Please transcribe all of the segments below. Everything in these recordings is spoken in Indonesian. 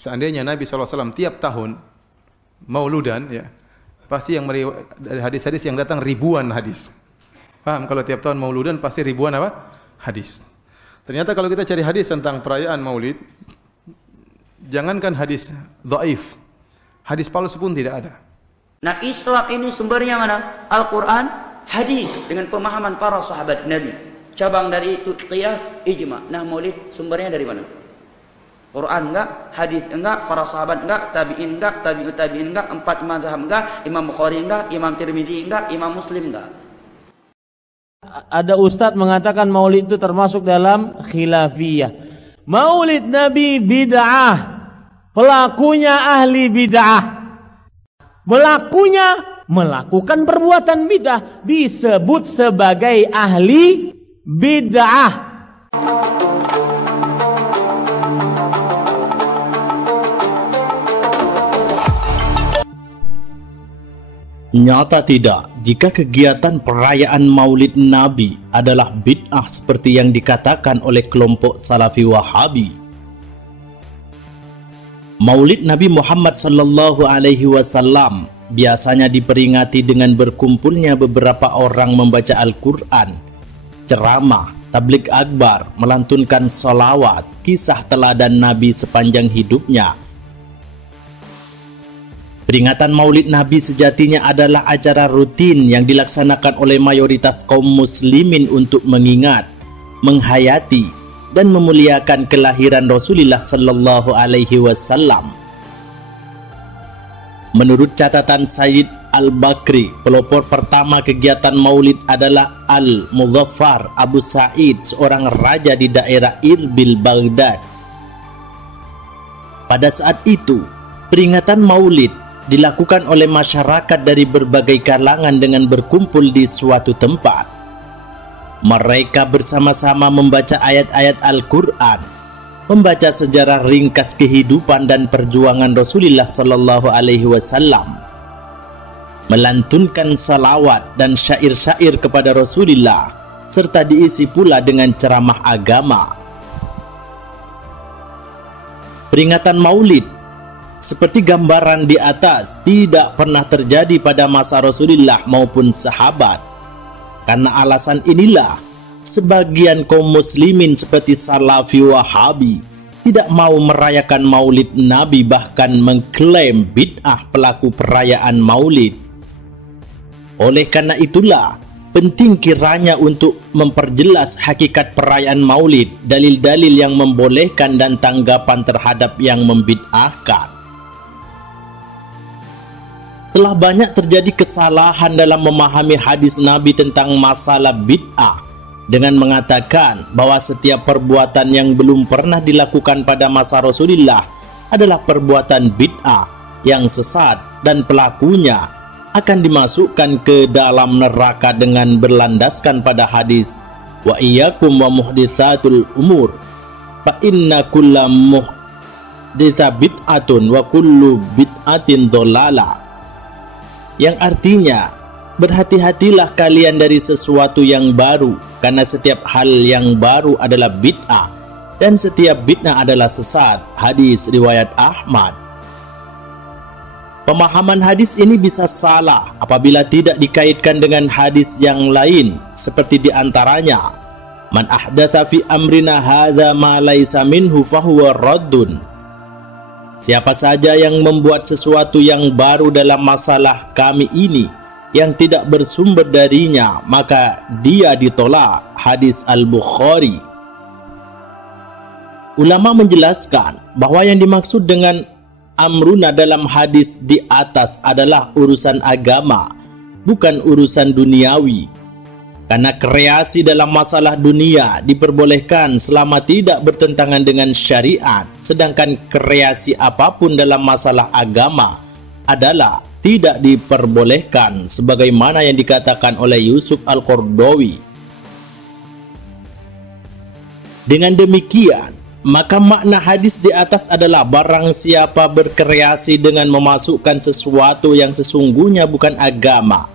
Seandainya Nabi SAW tiap tahun mauludan, ya, pasti yang dari hadis-hadis yang datang ribuan hadis. Paham? Kalau tiap tahun mauludan pasti ribuan apa? Hadis. Ternyata kalau kita cari hadis tentang perayaan maulid, jangankan hadis dhaif, hadis palsu pun tidak ada. Nah, Islam ini sumbernya mana? Al-Quran, hadis dengan pemahaman para sahabat Nabi. Cabang dari itu qiyas, ijma. Nah, maulid sumbernya dari mana? Quran enggak, hadis enggak, para sahabat enggak, tabi'in enggak, tabi'ut tabi'in enggak, empat mazhab enggak, Imam Bukhari enggak, Imam Tirmidzi enggak, Imam Muslim enggak. Ada ustadz mengatakan maulid itu termasuk dalam khilafiyah. Maulid Nabi bid'ah, pelakunya ahli bid'ah. Pelakunya melakukan perbuatan bid'ah disebut sebagai ahli bid'ah. Nyata tidak jika kegiatan perayaan Maulid Nabi adalah bid'ah seperti yang dikatakan oleh kelompok Salafi Wahabi. Maulid Nabi Muhammad sallallahu alaihi wasallam biasanya diperingati dengan berkumpulnya beberapa orang membaca Al-Quran, ceramah, tabligh akbar, melantunkan salawat, kisah teladan Nabi sepanjang hidupnya. Peringatan Maulid Nabi sejatinya adalah acara rutin yang dilaksanakan oleh mayoritas kaum muslimin untuk mengingat, menghayati, dan memuliakan kelahiran Rasulullah sallallahu alaihi wasallam. Menurut catatan Sayyid Al-Bakri, pelopor pertama kegiatan Maulid adalah Al-Mughaffar Abu Sa'id, seorang raja di daerah Irbil, Baghdad. Pada saat itu, peringatan Maulid dilakukan oleh masyarakat dari berbagai kalangan dengan berkumpul di suatu tempat. Mereka bersama-sama membaca ayat-ayat Al-Quran, membaca sejarah ringkas kehidupan dan perjuangan Rasulullah sallallahu alaihi wasallam, melantunkan salawat dan syair-syair kepada Rasulullah, serta diisi pula dengan ceramah agama. Peringatan Maulid seperti gambaran di atas tidak pernah terjadi pada masa Rasulullah maupun sahabat. Karena alasan inilah, sebagian kaum muslimin seperti Salafi Wahabi tidak mau merayakan Maulid Nabi, bahkan mengklaim bid'ah pelaku perayaan Maulid. Oleh karena itulah, penting kiranya untuk memperjelas hakikat perayaan Maulid, dalil-dalil yang membolehkan dan tanggapan terhadap yang membid'ahkan. Telah banyak terjadi kesalahan dalam memahami hadis Nabi tentang masalah bid'ah dengan mengatakan bahwa setiap perbuatan yang belum pernah dilakukan pada masa Rasulullah adalah perbuatan bid'ah yang sesat dan pelakunya akan dimasukkan ke dalam neraka dengan berlandaskan pada hadis wa iyyakum wa muhditsatul umur fa inna kulla muhditsa bid'atun wa kullu bid'atin dhalalah, yang artinya berhati-hatilah kalian dari sesuatu yang baru, karena setiap hal yang baru adalah bid'ah dan setiap bid'ah adalah sesat. Hadis riwayat Ahmad. Pemahaman hadis ini bisa salah apabila tidak dikaitkan dengan hadis yang lain, seperti diantaranya man ahdatsa fi amrina hadza ma laisa minhu fahuwa raddun. Siapa saja yang membuat sesuatu yang baru dalam masalah kami ini yang tidak bersumber darinya, maka dia ditolak. Hadis Al-Bukhari. Ulama menjelaskan bahwa yang dimaksud dengan amruna dalam hadis di atas adalah urusan agama, bukan urusan duniawi. Karena kreasi dalam masalah dunia diperbolehkan selama tidak bertentangan dengan syariat, sedangkan kreasi apapun dalam masalah agama adalah tidak diperbolehkan, sebagaimana yang dikatakan oleh Yusuf Al-Qaradawi. Dengan demikian, maka makna hadis di atas adalah barang siapa berkreasi dengan memasukkan sesuatu yang sesungguhnya bukan agama,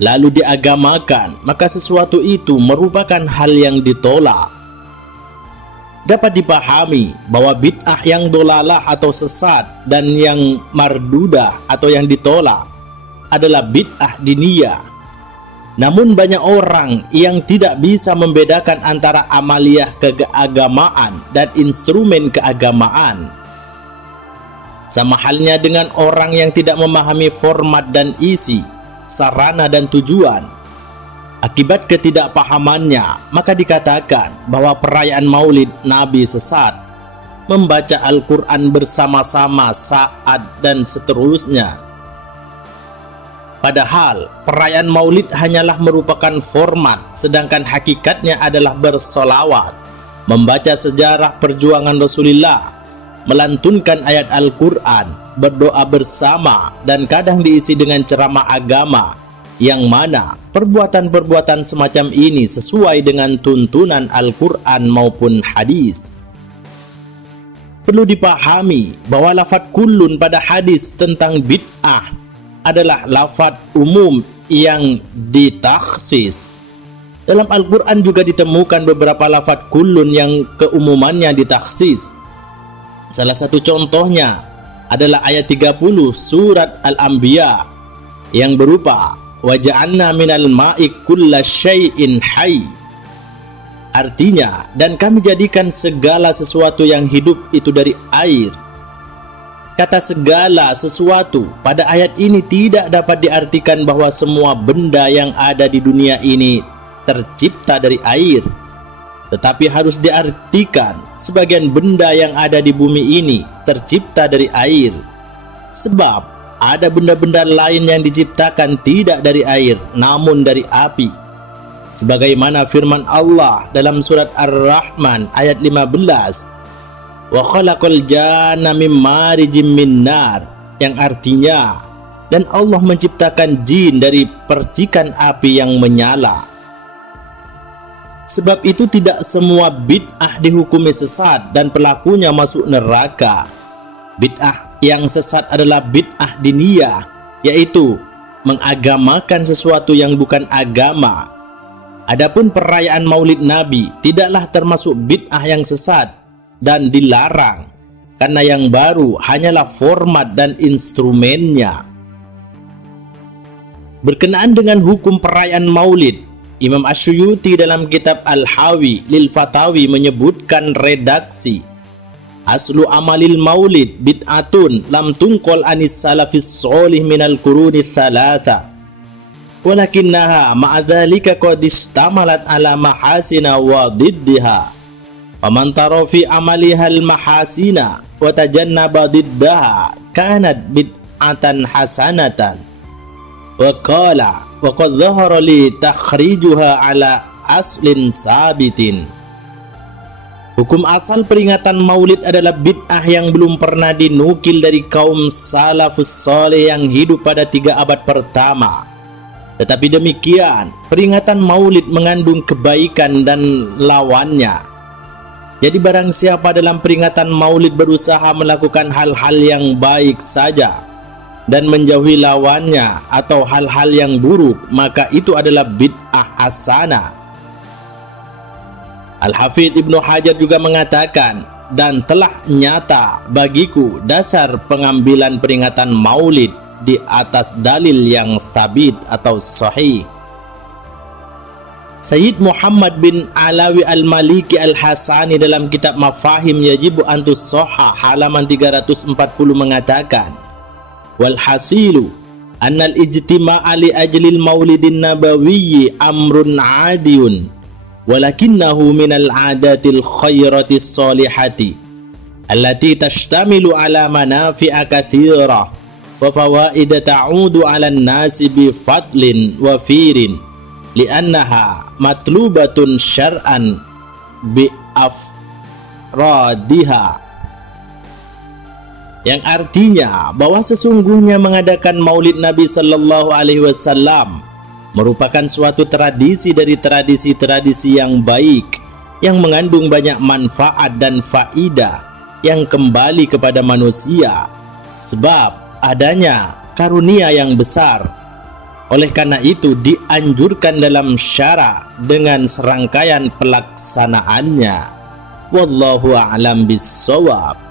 lalu diagamakan, maka sesuatu itu merupakan hal yang ditolak. dapat dipahami bahwa bid'ah yang dolalah atau sesat dan yang mardudah atau yang ditolak adalah bid'ah diniyah. Namun banyak orang yang tidak bisa membedakan antara amaliyah keagamaan dan instrumen keagamaan. Sama halnya dengan orang yang tidak memahami format dan isi, sarana dan tujuan. Akibat ketidakpahamannya, maka dikatakan bahwa perayaan Maulid Nabi sesat, membaca Al-Quran bersama-sama saat dan seterusnya. Padahal perayaan Maulid hanyalah merupakan format, sedangkan hakikatnya adalah bersolawat, membaca sejarah perjuangan Rasulullah, melantunkan ayat Al-Quran, berdoa bersama, dan kadang diisi dengan ceramah agama, yang mana perbuatan-perbuatan semacam ini sesuai dengan tuntunan Al-Quran maupun hadis. Perlu dipahami bahwa lafadz kullun pada hadis tentang bid'ah adalah lafadz umum yang ditakhsis. Dalam Al-Quran juga ditemukan beberapa lafadz kullun yang keumumannya ditakhsis. Salah satu contohnya adalah ayat 30 surat Al-Anbiya yang berupa waja'alna minal ma'i kulla syai'in hayy. Artinya, dan kami jadikan segala sesuatu yang hidup itu dari air. Kata segala sesuatu pada ayat ini tidak dapat diartikan bahwa semua benda yang ada di dunia ini tercipta dari air, tetapi harus diartikan sebagian benda yang ada di bumi ini tercipta dari air. Sebab ada benda-benda lain yang diciptakan tidak dari air, namun dari api. Sebagaimana firman Allah dalam surat Ar-Rahman ayat 15, wa khalaqal janna mim marijim min nar, yang artinya, dan Allah menciptakan jin dari percikan api yang menyala. Sebab itu tidak semua bid'ah dihukumi sesat dan pelakunya masuk neraka. Bid'ah yang sesat adalah bid'ah diniyah, yaitu mengagamakan sesuatu yang bukan agama. Adapun perayaan Maulid Nabi tidaklah termasuk bid'ah yang sesat dan dilarang, karena yang baru hanyalah format dan instrumennya. Berkenaan dengan hukum perayaan Maulid, Imam Asyuyuti dalam kitab Al-Hawi lil Fatawi menyebutkan redaksi aslu amalil maulid bid'atun lam tunqal anis salafis sholih minal quruni thalatha walakinnaha ma'adzalika qad istamalat ala mahasina wa diddiha faman tara fi amaliha al mahasina wa tajannaba diddaha kanat bid'atan hasanatan wa qala wa qad dhahara li takhrijuha ala aslin sabitin. Hukum asal peringatan Maulid adalah bid'ah yang belum pernah dinukil dari kaum salafus saleh yang hidup pada 3 abad pertama. Tetapi demikian, peringatan Maulid mengandung kebaikan dan lawannya. Jadi barang siapa dalam peringatan Maulid berusaha melakukan hal-hal yang baik saja dan menjauhi lawannya atau hal-hal yang buruk, maka itu adalah bid'ah hasanah. Al-Hafidz Ibnu Hajar juga mengatakan, dan telah nyata bagiku dasar pengambilan peringatan Maulid di atas dalil yang sabit atau sahih. Sayyid Muhammad bin Alawi Al-Maliki Al-Hasani dalam kitab Mafahim Yajibu Antus Soha halaman 340 mengatakan, wal hasilu annal ijtima'a li ajlil maulidin nabawiyyi amrun adiyun walakinnahu minal adatil khairatis salihati allati tashtamilu ala manafi'a katsirah wa fawaida ta'udu 'alan nasi bi fadlin wa firin li'annaha matlubatun syar'an bi afradiha, yang artinya bahwa sesungguhnya mengadakan Maulid Nabi Sallallahu Alaihi Wasallam merupakan suatu tradisi dari tradisi-tradisi yang baik yang mengandung banyak manfaat dan faidah yang kembali kepada manusia sebab adanya karunia yang besar. Oleh karena itu dianjurkan dalam syara dengan serangkaian pelaksanaannya. Wallahu a'lam bissawab.